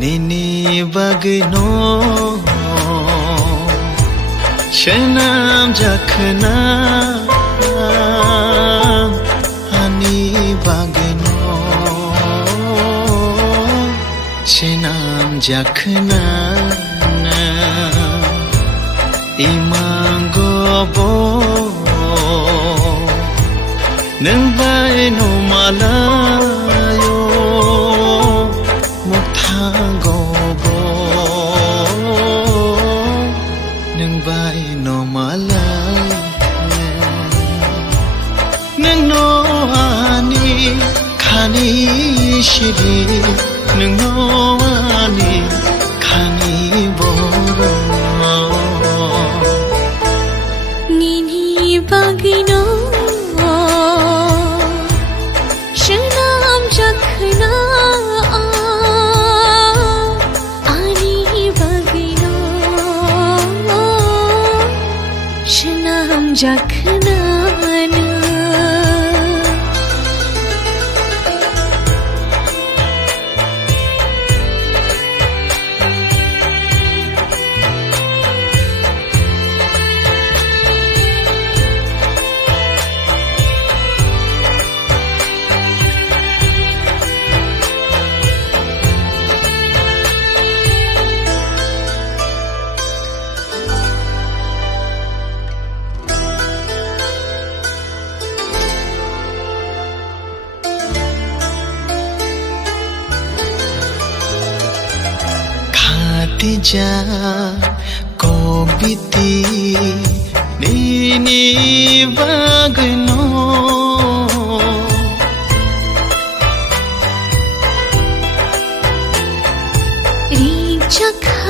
Nini bagno Shenam jakhna Ani bagno Shenam jakhna Imangobo Nang bai no malayo Muktangobo Nang bai no malayo Nang no ani khani shiri Nang no ani khani boro Nini bagno Shenam jakhna Ani bagno Shenam jakhna Tija kobiti nini bagno Rijaka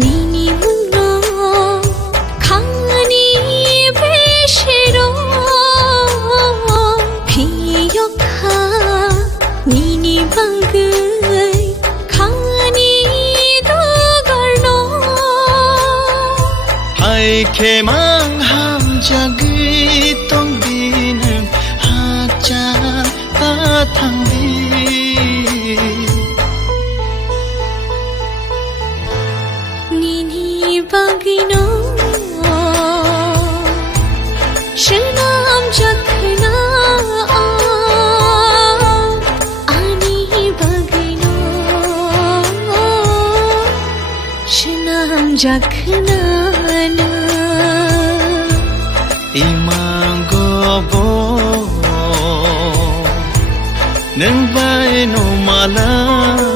nini muno khani beshero Piyokha nini bagai Ke mang ham jagi tong din hacha ta thang di Nini bagno Shenam jakhna Ani bagno Shenam jakhna Imangobo Nang bai no malayo